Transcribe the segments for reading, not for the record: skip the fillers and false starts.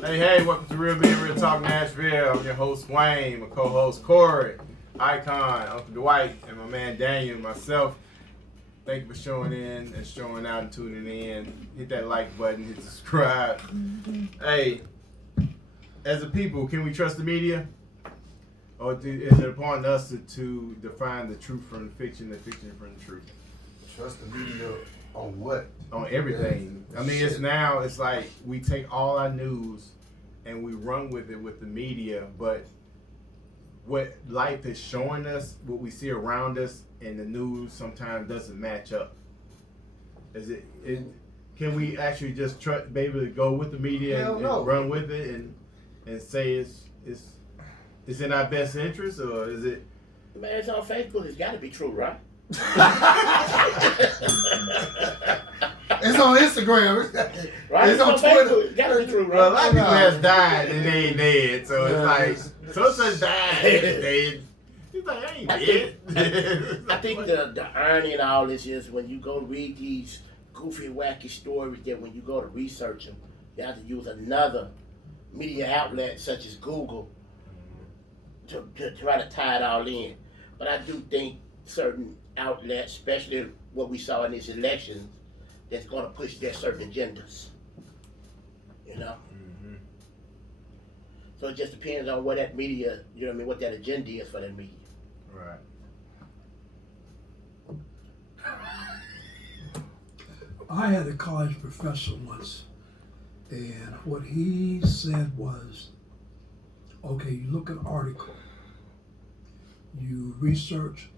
Hey, welcome to Real Media Real Talk Nashville. I'm your host Wayne, my co-host Corey, Icon, Uncle Dwight, and my man Daniel, and myself. Thank you for showing in and showing out and tuning in. Hit that like button, hit subscribe. Hey, as a people, can we trust the media? Or is it upon us to define the truth from the fiction from the truth? Trust the media on what? On everything. I mean, it's like we take all our news and we run with it with the media, but what life is showing us, what we see around us in the news sometimes doesn't match up. Can we actually just be able to go with the media and run with it and say it's in our best interest, or is it? Man, it's on Facebook. It's got to be true, right? It's on Instagram. Right? It's on Twitter. It's got to be true, right? Well, a lot of people has died and they ain't dead, so it's like such died and dead. He's like, I ain't dead. I think the irony in all this is when you go read these goofy, wacky stories that when you go to research them, you have to use another media outlet such as Google to try to tie it all in. But I do think certain outlets, especially what we saw in these elections, that's going to push their certain agendas. You know? Mm-hmm. So it just depends on what that media, you know what I mean, what that agenda is for that media. Right. I had a college professor once, and what he said was, okay, you look at an article, you research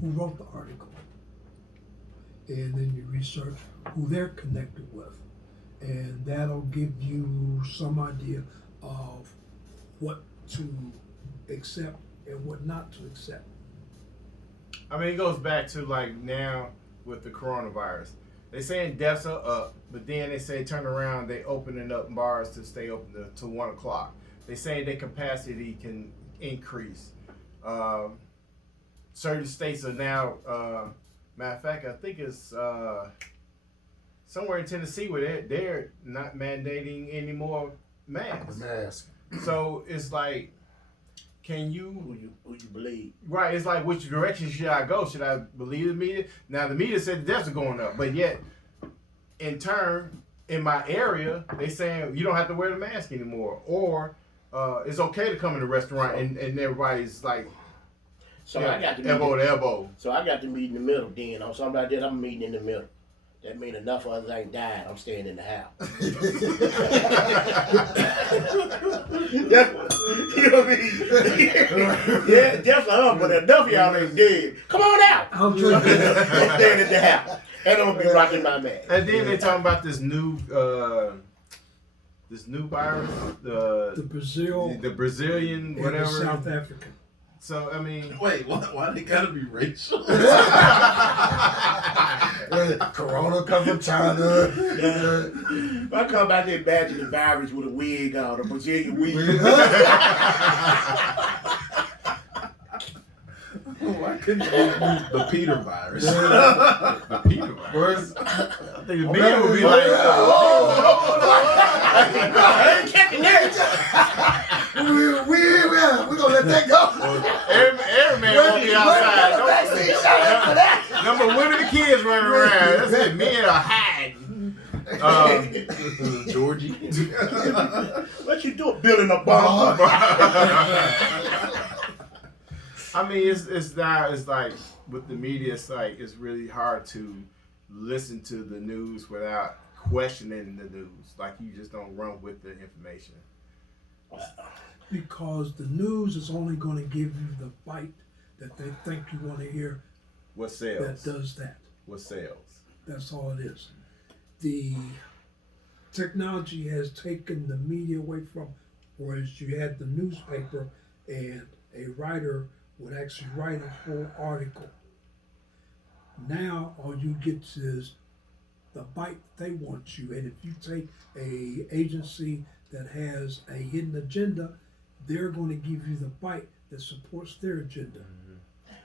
who wrote the article, and then you research who they're connected with, and that'll give you some idea of what to accept and what not to accept. I mean, it goes back to like now with the coronavirus. They saying deaths are up, but then they say turn around, they opening up bars to stay open to 1 o'clock. They saying their capacity can increase. Certain states are now, matter of fact, I think it's somewhere in Tennessee where they're not mandating any more masks. So it's like, can Who you believe? Right, it's like which direction should I go? Should I believe the media? Now the media said the deaths are going up, but yet in turn, in my area, they saying you don't have to wear the mask anymore, or it's okay to come in the restaurant and everybody's like, So I got to elbow to elbow. So I got to meet in the middle. Then on something like that, I'm meeting in the middle. That means enough of us ain't died. I'm staying in the house. You know what I mean? Yeah, definitely. But enough of y'all ain't dead. Come on out. I'm staying in the house, and I'm gonna be rocking my mask. And then they talking about this new virus, the Brazilian and whatever, the South African. So I mean, wait, why they gotta be racial? Corona come from China. If I come back there badging the virus with a wig on, a Brazilian wig. Why couldn't they use the Peter virus? the Peter virus. I think the media would be like, I ain't catching that. We're gonna let that go. Every man won't be outside. Number women and kids running around. That's it. Men are hiding. Georgie. What you doing? Building a bomb. I mean, it's like with the media, it's really hard to listen to the news without questioning the news. Like you just don't run with the information. Because the news is only going to give you the bite that they think you want to hear. What sells? That does that. What sells? That's all it is. The technology has taken the media away from, whereas you had the newspaper and a writer would actually write a whole article. Now all you get is the bite they want you, and if you take a agency that has a hidden agenda, they're going to give you the bite that supports their agenda.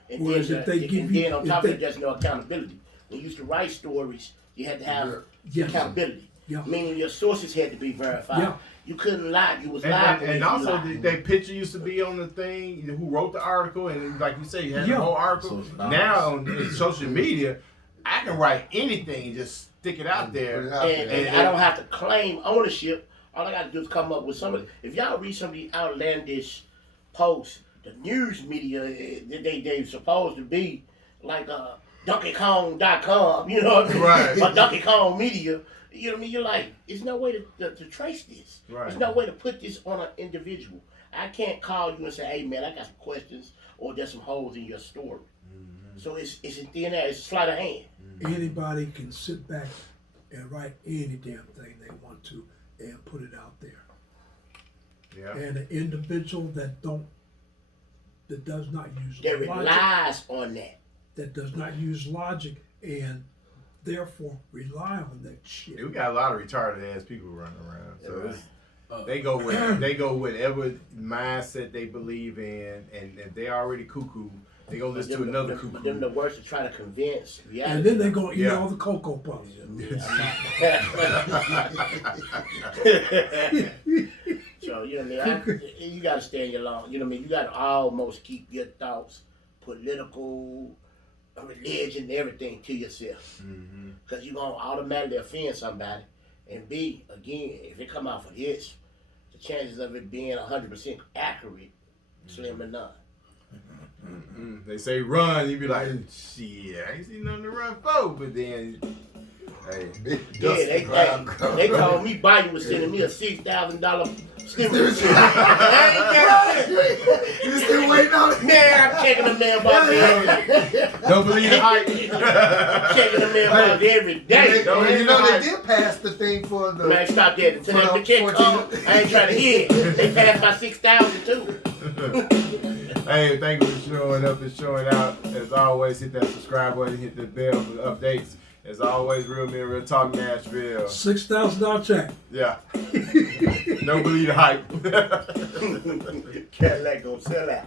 And Whereas then, if they give you, on top of it, there's no accountability. When you used to write stories, you had to have accountability. Yeah. Meaning your sources had to be verified. Yeah. You couldn't lie. You was lying. And also, that picture used to be on the thing. Who wrote the article? And like you say, you had Yeah. the whole article. So it's Now on social media, I can write anything and just stick it out Put it there. out And there. I don't have to claim ownership. All I got to do is come up with somebody. If y'all read some of these outlandish posts, the news media, they're supposed to be like DonkeyKong.com, you know what I mean? Right. Or Donkey Kong Media. You know what I mean? You're like, there's no way to trace this. Right. There's no way to put this on an individual. I can't call you and say, hey man, I got some questions or there's some holes in your story. So it's in thin air, it's sleight of hand. Anybody can sit back and write any damn thing they want to and put it out there. Yeah. And an individual that does not use That logic, relies on that. that does not use logic and therefore rely on that shit. We got a lot of retarded ass people running around. So Yeah. it's, they go with whatever mindset they believe in, and if they already cuckoo, they go listen to another But them cuckoo. the worst to try to convince reality. And then they're going to eat Yeah. all the Cocoa Puffs. So, you know what I mean? You got to stay in your lane. You know what I mean? You got to almost keep your thoughts, political, religion, everything to yourself. Because you're going to automatically offend somebody. And B, again, if it come out for this, the chances of it being 100% accurate, slim to none. They say run, you be like, shit, I ain't seen nothing to run for. But then, hey, Yeah, they told me Biden was sending me a $6,000 stimulus check. I ain't got it. You still waiting on it? Man, I'm checking the mailbox every don't believe the hype. checking the mailbox every day. Don't Well, you even know hype. they did pass the thing for the. Man, stop that. Tell them the check come. I ain't trying to hear it. They passed my 6,000 too. Hey, thank you for showing up and showing out. As always, hit that subscribe button, hit the bell for updates. As always, Real Men, Real Talk Nashville. $6,000 check. Yeah. Don't believe the hype. Cadillac gonna sell out.